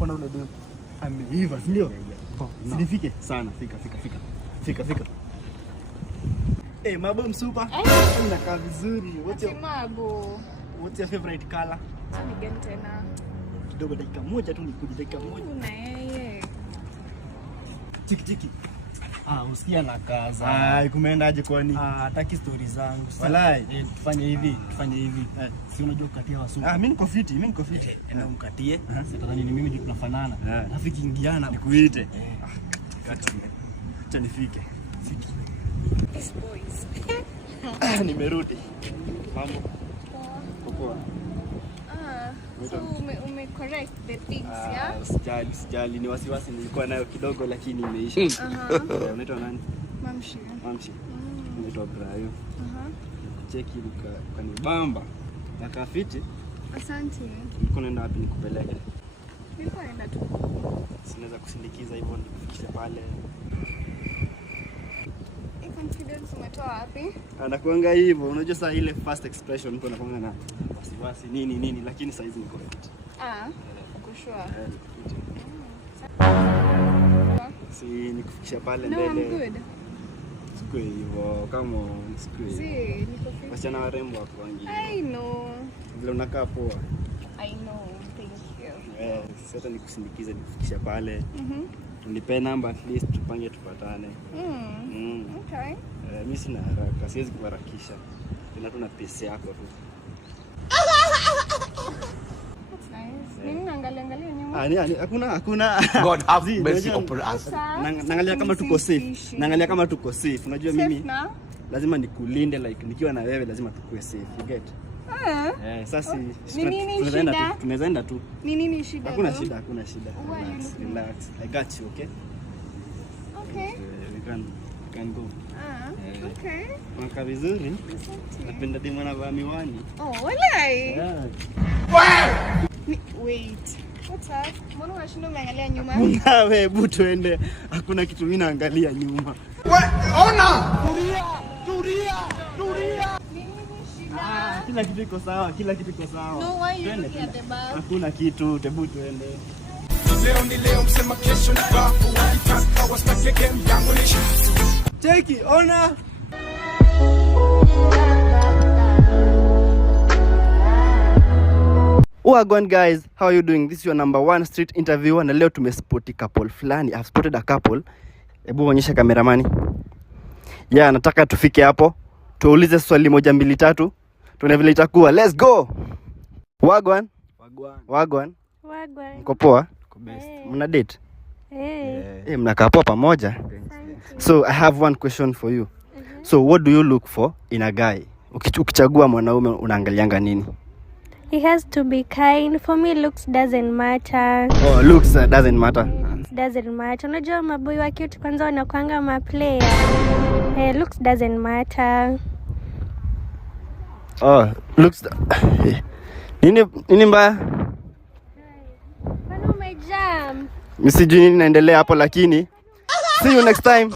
Mbona ule demu ameiva, ndio? Sinifike sana, fika. Mabo msupa. Unakaa vizuri. What's your favorite color? Ni gani tena? Kidogo dakika moja tu nikuje dakika moja. Una yeye. Tiki. Usikia na kaza. Kumeendaje kwani? Hataki story zangu. Walai, tufanye hivi. Si unajua kukatia wasupu. Mimi niko fiti. Na umkatie. Sasa ni mimi ndio tunafanana. Rafiki ingiana nikuite. Acha nifike. These boys. Nimerudi. Mambo. Poa. So ume correct the things, yeah? Sijali, ni wasiwasi nilikuwa nayo kidogo lakini imeisha. Unaitwa nani? Mamshi. Unaitwa Brayo. Cheki kanibamba. Na kafiti. Asante. Uko naenda wapi nikupeleke? Nilikuwa naenda tu. Sinaweza kusindikiza hivyo nikufikishe pale. Confidence umetoa wapi? Anakuanga hivyo. Unajua saa ile first expression mtu anakuanga na wasiwasi nini lakini saa hizi niko fit. Uko sure? Si nikufikisha pale mbele. No, I'm good. Siku hivyo kama siku hivyo. Si, niko fit. Wasichana warembo wako wengi. I know. Vile unakaa poa. I know. Thank you. Sasa nikusindikize nikufikisha pale. Unipe namba at least tupange tupatane. Okay. Mimi sina haraka, siwezi kuharakisha. Tuna pesa yako tu. That's nice. Mimi naangalia nyuma. Hakuna. God have mercy upon us. Naangalia kama tuko safe. Unajua mimi lazima nikulinde, like nikiwa na wewe lazima tukue safe. You get? Sasa tunaenda tu. Nini shida? Hakuna shida. Relax. I got you, okay? Okay. We can go. Okay. Mwaka vizuri. Napenda demu anavaa miwani. Walai. Wait. What's up? Mbona unashinda umeangalia nyuma? Wewe butu ende. Hakuna kitu mimi naangalia nyuma. Ona! Tulia. Kila kitu iko sawa. No, why you looking at the bar? Hakuna kitu, tebu tuende. Leo msema kesho ni bafu, wakitaka wastake game yangu ni shasu. Cheki, ona. Wagwan guys, how are you doing? This is your number 1 street interviewer na leo tumespoti couple fulani. I've spotted a couple. Hebu onyesha kameramani. Nataka tufike hapo. Tuulize swali 1 2 3. Tuone vile itakuwa. Let's go. Wagwan. Mko poa? Mna date? Mnakaa poa pamoja? So I have one question for you. So what do you look for in a guy? Ukichagua mwanaume unaangalianga nini? He has to be kind. For me, looks doesn't matter. Looks doesn't matter. Doesn't matter. Unajua maboy wa cute kwanza wanakuanga maplayer. Looks doesn't matter. Looks. Nini mbaya? Bana umejam. Msijui nini naendelea hapo lakini. See you next time.